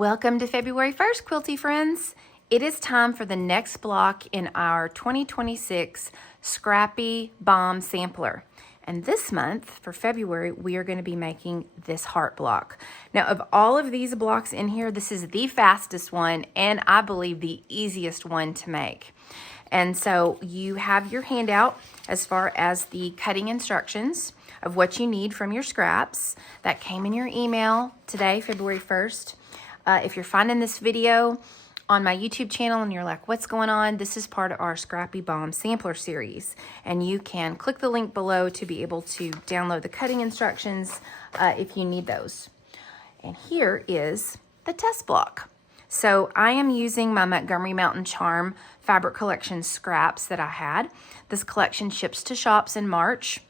Welcome to February 1st, Quilty friends. It is time for the next block in our 2026 Scrappy BOM sampler. And this month, for February, we are going to be making this heart block. Now, of all of these blocks in here, this is the fastest one, and I believe the easiest one to make. And so you have your handout as far as the cutting instructions of what you need from your scraps. That came in your email today, February 1st. If you're finding this video on my YouTube channel and you're like, what's going on? This is part of our Scrappy BOM sampler series. And you can click the link below to be able to download the cutting instructions if you need those. And here is the test block. So I am using my Montgomery Mountain Charm Fabric Collection scraps that I had. This collection ships to shops in March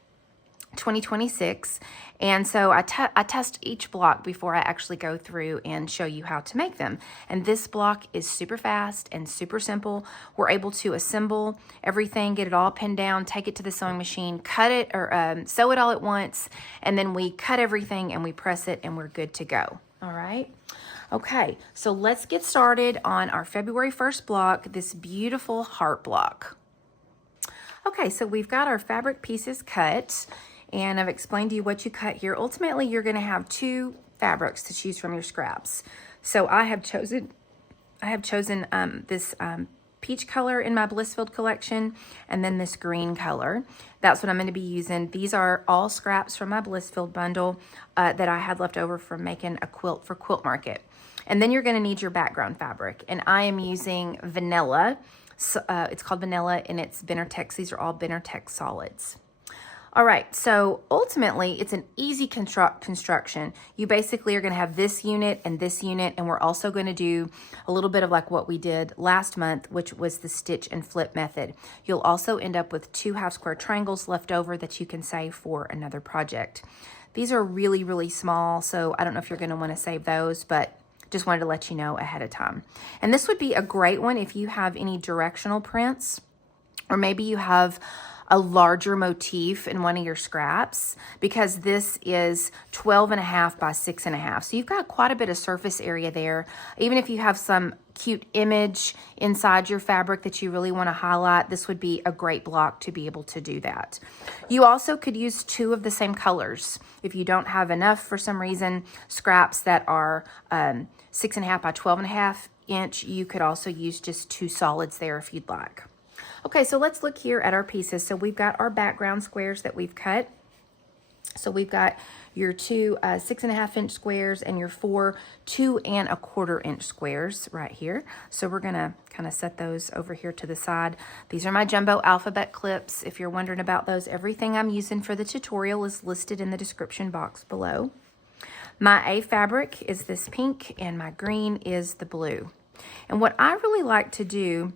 2026. And so I test each block before I actually go through and show you how to make them. And this block is super fast and super simple. We're able to assemble everything, get it all pinned down, take it to the sewing machine, cut it or sew it all at once, and then we cut everything and we press it and we're good to go. All right. Okay, so let's get started on our February 1st block, this beautiful heart block. Okay, so we've got our fabric pieces cut. And I've explained to you what you cut here. Ultimately, you're going to have two fabrics to choose from your scraps. So I have chosen this peach color in my Blissfield collection, and then this green color. That's what I'm going to be using. These are all scraps from my Blissfield bundle that I had left over from making a quilt for Quilt Market. And then you're going to need your background fabric, and I am using Vanilla. So, it's called Vanilla, and it's Benartex. These are all Benartex solids. All right, so ultimately, it's an easy construction. You basically are going to have this unit, and we're also going to do a little bit of like what we did last month, which was the stitch and flip method. You'll also end up with 2 half square triangles left over that you can save for another project. These are really, really small, so I don't know if you're going to want to save those, but just wanted to let you know ahead of time. And this would be a great one if you have any directional prints, or maybe you have a larger motif in one of your scraps, because this is 12.5 by 6.5. So you've got quite a bit of surface area there. Even if you have some cute image inside your fabric that you really want to highlight, this would be a great block to be able to do that. You also could use 2 of the same colors. If you don't have enough, for some reason, scraps that are 6.5 by 12.5 inch, you could also use just 2 solids there if you'd like. Okay, so let's look here at our pieces. So we've got our background squares that we've cut. So we've got your 2 6.5 inch squares and your 4 2.25 inch squares right here. So we're gonna kind of set those over here to the side. These are my jumbo alphabet clips. If you're wondering about those, everything I'm using for the tutorial is listed in the description box below. My A fabric is this pink and my green is the blue. And what I really like to do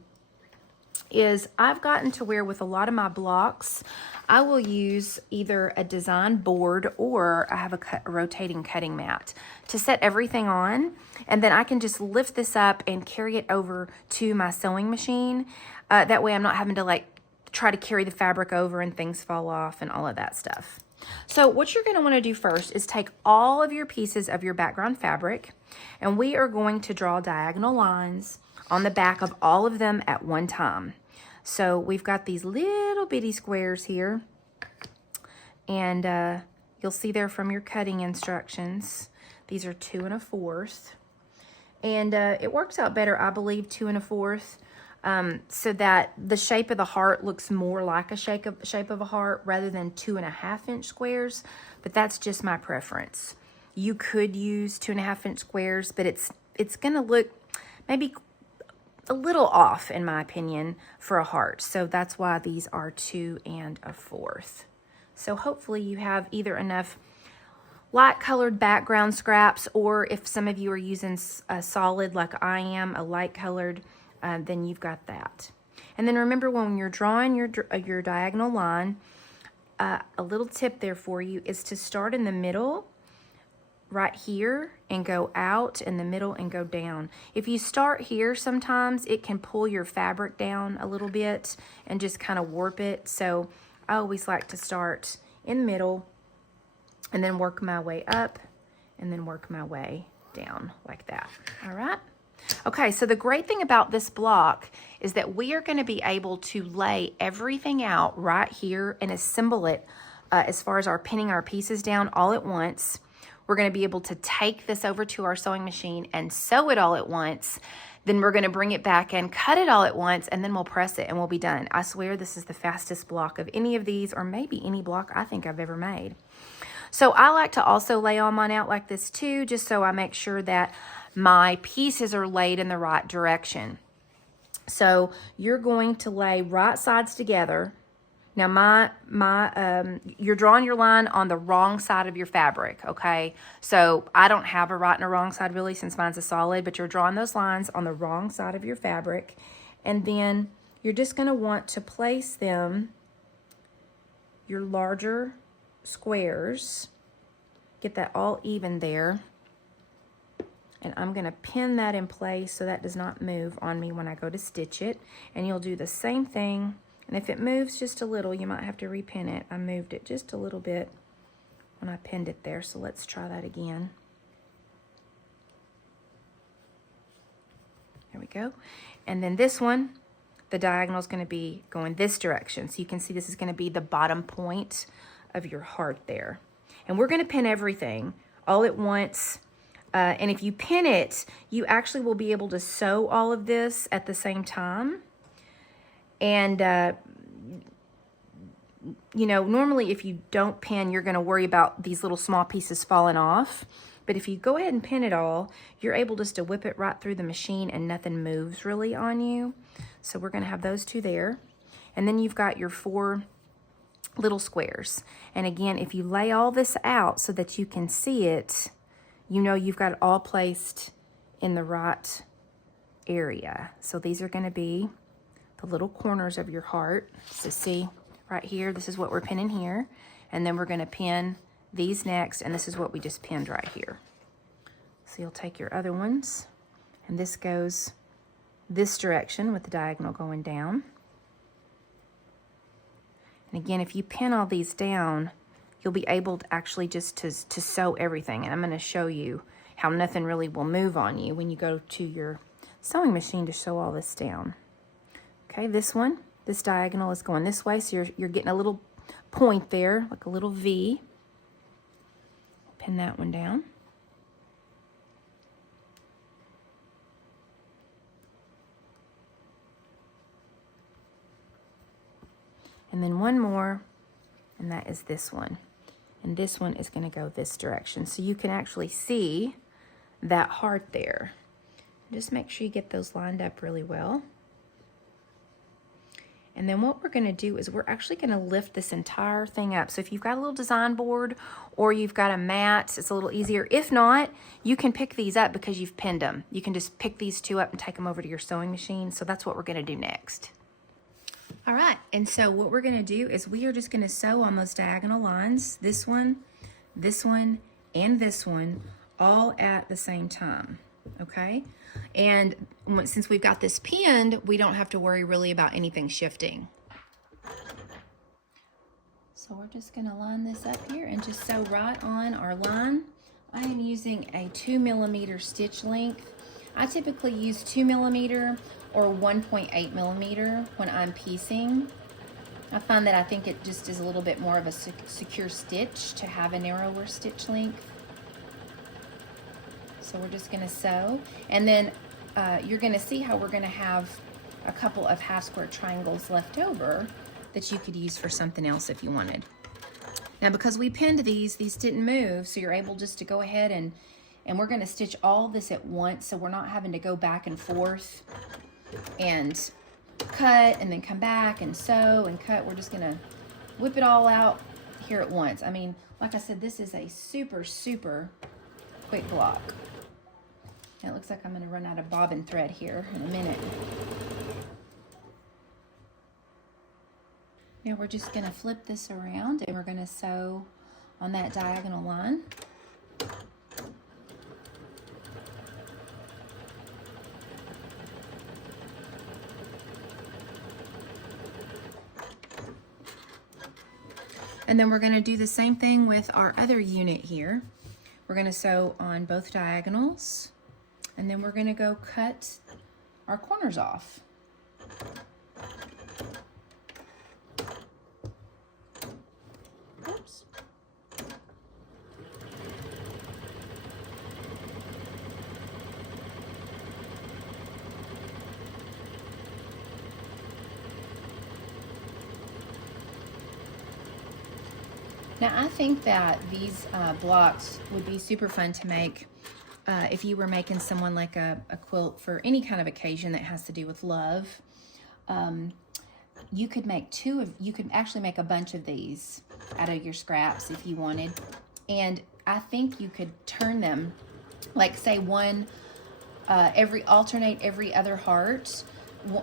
is I've gotten to where with a lot of my blocks, I will use either a design board or I have a rotating cutting mat to set everything on. And then I can just lift this up and carry it over to my sewing machine. That way I'm not having to like try to carry the fabric over and things fall off and all of that stuff. So what you're going to want to do first is take all of your pieces of your background fabric, and we are going to draw diagonal lines on the back of all of them at one time. So we've got these little bitty squares here, and you'll see there from your cutting instructions, these are 2 1/4, and it works out better, I believe, 2 1/4, so that the shape of the heart looks more like a shape of a heart rather than 2.5 inch squares, but that's just my preference. You could use 2.5 inch squares, but it's gonna look maybe a little off, in my opinion, for a heart. So that's why these are 2 1/4. So hopefully you have either enough light colored background scraps, or if some of you are using a solid like I am, a light colored, then you've got that. And then remember, when you're drawing your diagonal line, a little tip there for you is to start in the middle right here and go out in the middle and go down. If you start here, sometimes it can pull your fabric down a little bit and just kind of warp it. So I always like to start in the middle and then work my way up and then work my way down like that. All right. Okay, so the great thing about this block is that we are going to be able to lay everything out right here and assemble it as far as our pinning our pieces down all at once. We're going to be able to take this over to our sewing machine and sew it all at once. Then we're going to bring it back and cut it all at once, and then we'll press it and we'll be done. I swear this is the fastest block of any of these, or maybe any block I think I've ever made. So I like to also lay all mine out like this too, just so I make sure that my pieces are laid in the right direction. So you're going to lay right sides together. Now you're drawing your line on the wrong side of your fabric, okay? So I don't have a right and a wrong side really, since mine's a solid, but you're drawing those lines on the wrong side of your fabric. And then you're just gonna want to place them, your larger squares, get that all even there. And I'm gonna pin that in place so that does not move on me when I go to stitch it. And you'll do the same thing. And if it moves just a little, you might have to repin it. I moved it just a little bit when I pinned it there, so let's try that again. There we go. And then this one, the diagonal is going to be going this direction. So you can see this is going to be the bottom point of your heart there. And we're going to pin everything all at once. And if you pin it, you actually will be able to sew all of this at the same time. And, you know, normally if you don't pin, you're going to worry about these little small pieces falling off. But if you go ahead and pin it all, you're able just to whip it right through the machine and nothing moves really on you. So we're going to have those two there. And then you've got your 4 little squares. And again, if you lay all this out so that you can see it, you know you've got it all placed in the right area. So these are going to be the little corners of your heart. So see right here, this is what we're pinning here. And then we're going to pin these next, and this is what we just pinned right here. So you'll take your other ones, and this goes this direction with the diagonal going down. And again, if you pin all these down, you'll be able to actually just to sew everything. And I'm going to show you how nothing really will move on you when you go to your sewing machine to sew all this down. Okay, this one, this diagonal is going this way, so you're getting a little point there, like a little V. Pin that one down. And then one more, and that is this one. And this one is going to go this direction. So you can actually see that heart there. Just make sure you get those lined up really well. And then what we're going to do is we're actually going to lift this entire thing up. So if you've got a little design board or you've got a mat, it's a little easier. If not, you can pick these up because you've pinned them. You can just pick these two up and take them over to your sewing machine. So that's what we're going to do next. All right, and so what we're going to do is we are just going to sew on those diagonal lines, this one, and this one, all at the same time, okay? And since we've got this pinned, we don't have to worry really about anything shifting. So we're just going to line this up here and just sew right on our line. I am using a 2mm stitch length. I typically use 2mm or 1.8mm when I'm piecing. I find that I think it just is a little bit more of a secure stitch to have a narrower stitch length. So we're just gonna sew, and then you're gonna see how we're gonna have a couple of half square triangles left over that you could use for something else if you wanted. Now because we pinned these didn't move, so you're able just to go ahead and we're gonna stitch all this at once, so we're not having to go back and forth and cut and then come back and sew and cut. We're just gonna whip it all out here at once. I mean, like I said, this is a super quick block. Now it looks like I'm gonna run out of bobbin thread here in a minute. Now we're just gonna flip this around and we're gonna sew on that diagonal line. And then we're going to do the same thing with our other unit here. We're gonna sew on both diagonals, and then we're gonna go cut our corners off. Oops. Now I think that these blocks would be super fun to make if you were making someone like a quilt for any kind of occasion that has to do with love. You could make you could actually make a bunch of these out of your scraps if you wanted. And I think you could turn them, like say one, alternate every other heart.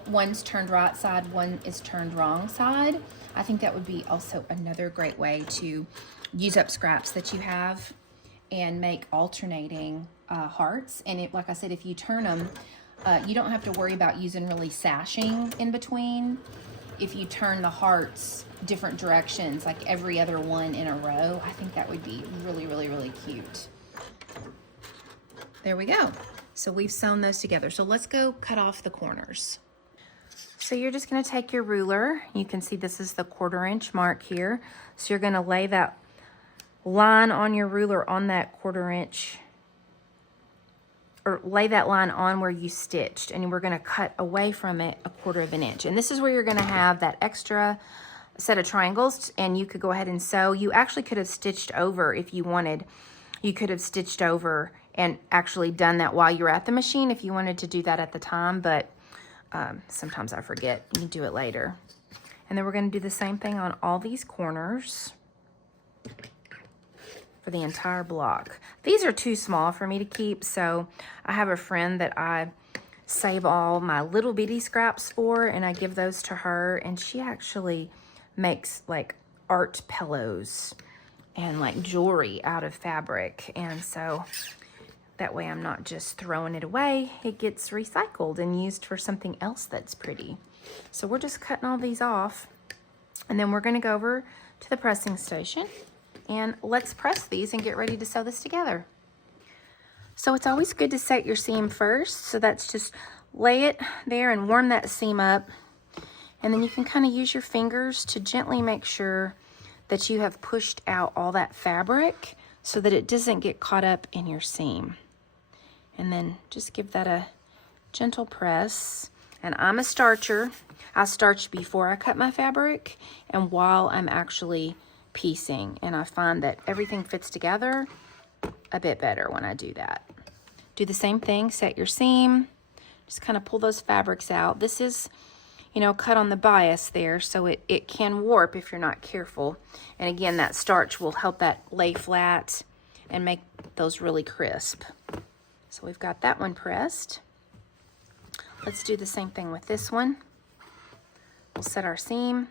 One's turned right side, one is turned wrong side. I think that would be also another great way to use up scraps that you have and make alternating hearts. And like I said, if you turn them, you don't have to worry about using really sashing in between. If you turn the hearts different directions, like every other one in a row, I think that would be really, really, really cute. There we go. So we've sewn those together. So let's go cut off the corners. So you're just going to take your ruler. You can see this is the 1/4 inch mark here. So you're going to lay that line on your ruler on that 1/4 inch, or lay that line on where you stitched, and we're going to cut away from it 1/4 inch. And this is where you're going to have that extra set of triangles, and you could go ahead and sew. You actually could have stitched over if you wanted. You could have stitched over and actually done that while you're at the machine if you wanted to do that at the time, but sometimes I forget. You can do it later. And then we're going to do the same thing on all these corners for the entire block. These are too small for me to keep, so I have a friend that I save all my little bitty scraps for, and I give those to her, and she actually makes like art pillows and like jewelry out of fabric, and so that way I'm not just throwing it away. It gets recycled and used for something else that's pretty. So we're just cutting all these off, and then we're going to go over to the pressing station, and let's press these and get ready to sew this together. So it's always good to set your seam first. So that's just lay it there and warm that seam up, and then you can kind of use your fingers to gently make sure that you have pushed out all that fabric so that it doesn't get caught up in your seam. And then just give that a gentle press. And I'm a starcher. I starch before I cut my fabric and while I'm actually piecing. And I find that everything fits together a bit better when I do that. Do the same thing, set your seam. Just kind of pull those fabrics out. This is, you know, cut on the bias there, so it can warp if you're not careful. And again, that starch will help that lay flat and make those really crisp. So we've got that one pressed. Let's do the same thing with this one. We'll set our seam.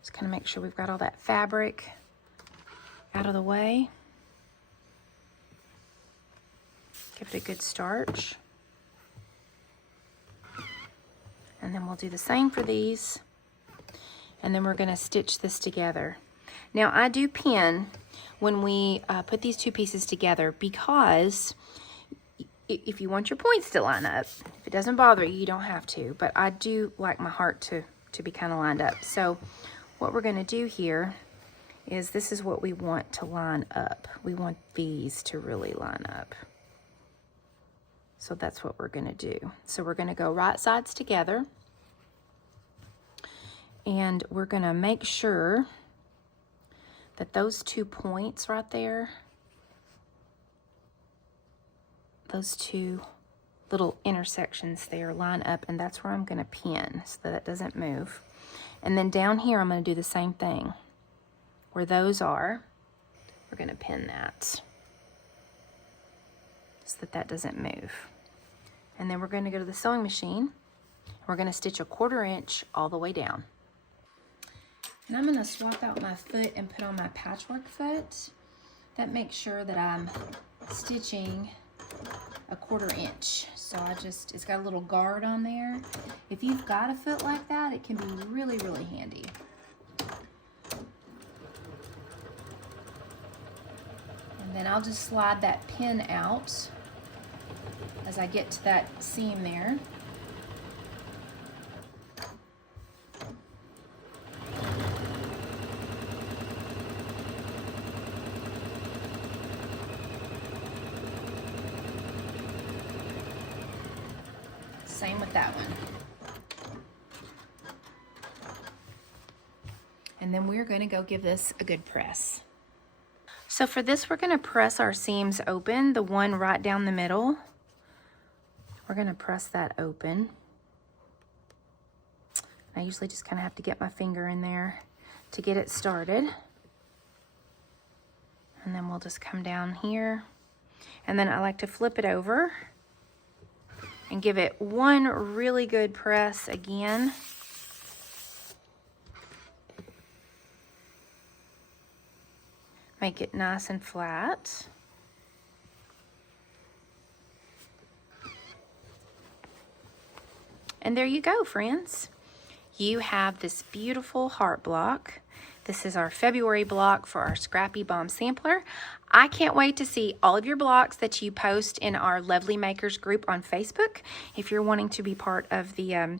Just kind of make sure we've got all that fabric out of the way. Give it a good starch. And then we'll do the same for these. And then we're going to stitch this together. Now I do pin when we put these two pieces together, because if you want your points to line up, if it doesn't bother you, you don't have to, but I do like my heart to be kind of lined up. So what we're going to do here is, this is what we want to line up. We want these to really line up. So that's what we're going to do. So we're going to go right sides together, and we're going to make sure that those 2 points right there, those 2 little intersections there, line up, and that's where I'm going to pin so that it doesn't move. And then down here I'm going to do the same thing. Where those are, we're going to pin that so that that doesn't move. And then we're going to go to the sewing machine. We're going to stitch 1/4 inch all the way down. And I'm going to swap out my foot and put on my patchwork foot. That makes sure that I'm stitching 1/4 inch. So it's got a little guard on there. If you've got a foot like that, it can be really, really handy. then I'll just slide that pin out as I get to that seam there. Same with that one. And then we're going to go give this a good press. So for this, we're going to press our seams open, the one right down the middle. We're going to press that open. I usually just kind of have to get my finger in there to get it started. And then we'll just come down here. And then I like to flip it over and give it one really good press again. Make it nice and flat. And there you go, friends. You have this beautiful heart block. This is our February block for our Scrappy BOM sampler. I can't wait to see all of your blocks that you post in our Lovely Makers group on Facebook. If you're wanting to be part of the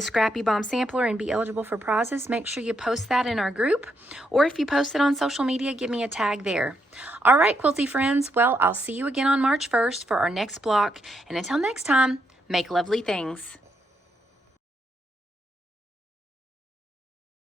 Scrappy BOM sampler and be eligible for prizes, make sure you post that in our group. Or if you post it on social media, give me a tag there. All right, quilty friends. Well, I'll see you again on March 1st for our next block. And until next time, make lovely things.